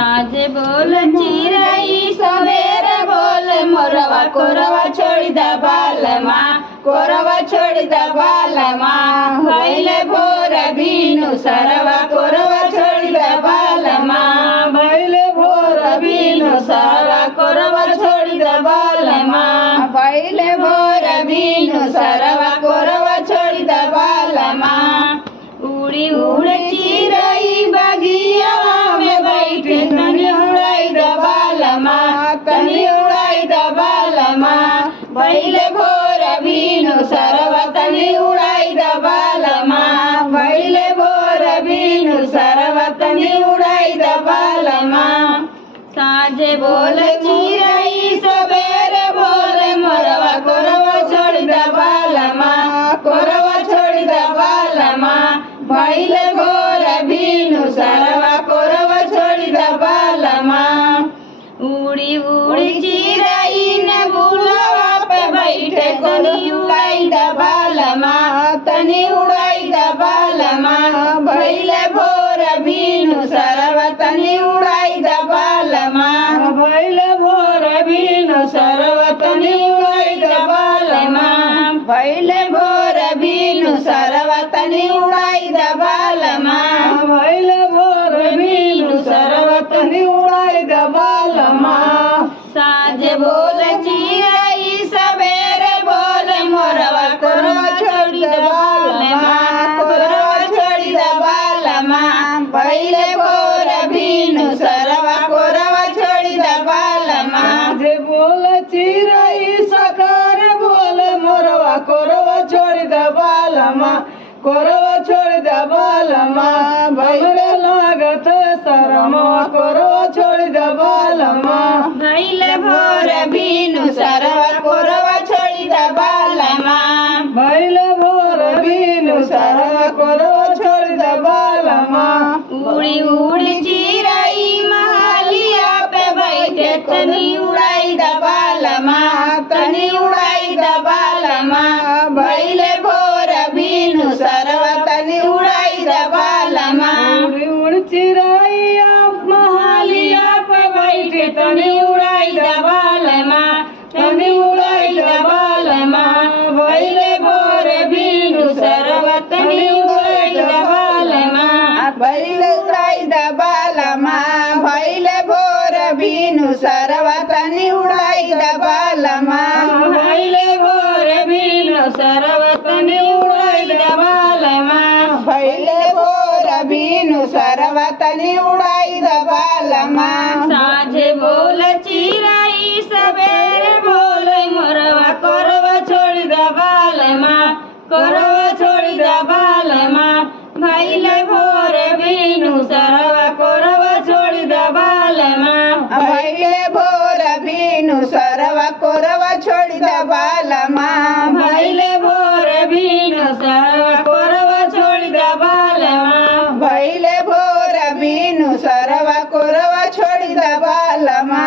साँझे बोल चिरई सवेरे बोल मोरवा कोरवा छोड़ी द बालमा कोरवा छोड़ी द बालमा भइले भोर बिनु सरवा कोरवा छोड़ी द बालमा भइले भोर बिनु सरवा कोरवा छोड़ी द बालमा भइले भोर बिनु सरवा कोरवा छोड़ी द बालमा उड़ी उड़े चिरई बगिया में बैठे तनी उड़ाई द बालमा तनी उड़ाई द बालमा भइले भोर बिनु सरवा तनी उड़ाई द बालमा भइले भोर बिनु सरवा तनी उड़ाई द बालमा साँझे बोल चिरई सवेरे बोल मोरवा कोरवा छोड़ी द बालमा कोरवा छोड़ी द बालमा भइले भोर बिनु सरवा कोरवा छोड़ी द बालमा उड़ी उड़ी चिरई ने बुलवा पे बैठे तनी उड़ाई द बालमा तनी उड़ाई द बालमा भइले भोर बिनु सरवा तनी उड़ाई द बालमा भइले भोर बिनु सरवा तनी उड़ाई द बालमा भइले भोर बिनु सरवा तनी उड़ाई द बालमा भइले भोर बिनु सरवा तनी उड़ाई द बालमा साँझे बोल चिरई सवेरे बोल मोरवा कोरवा छोड़ी द बालमा कोरवा छोड़ी द बालमा भइले भोर बिनु सरवा कोरवा छोड़ी द बालमा जे बोल चिरई सकार बोल मोरवा कोरवा छोड़ी द बालमा कोरवा छोड़ी द बालमा भइले लागत शरमा कोरवा छोड़ी द बालमा भइले भोर बिनु सरवा कोरवा छोड़ी द बालमा भइले भोर बिनु सरवा कोरवा छोड़ी द बालमा उड़ी उड़ी चिरई महलिया पे बैठे तनी उड़ाई द बालमा तनी उड़ाई द बालमा भइले भोर बिनु सरवा तनी उड़ाई द बालमा उड़ी उड़ी चिरई महलिया पे बैठे तनी उड़ाई द बालमा तनी उड़ाई द बालमा भइले भोर बिनु सरवा तनी उड़ाई द बालमा भइले उड़ाई द बालमा भइले भोर बिनु सरवा तनी उड़ाई द बालमा भइले भोर बिनु सरवा तनी उड़ाई द बालमा भइले भोर बिनु सरवा तनी उड़ाई द बालमा साँझे बोल चिरई सवेरे बोल मोरवा कोरवा छोड़ी द बालमा कोरवा छोड़ी द बालमा भइले भोर बिनु सरवा कोरवा छोड़ी द बालमा भइले भोर बिनु सरवा कोरवा छोड़ी द बालमा भइले भोर बिनु सरवा कोरवा छोड़ी द बालमा भइले भोर बिनु सरवा कोरवा छोड़ी द बालमा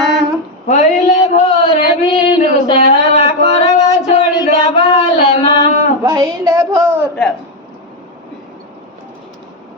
भइले भोर बिनु सरवा कोरवा छोड़ी द बालमा भइले भोर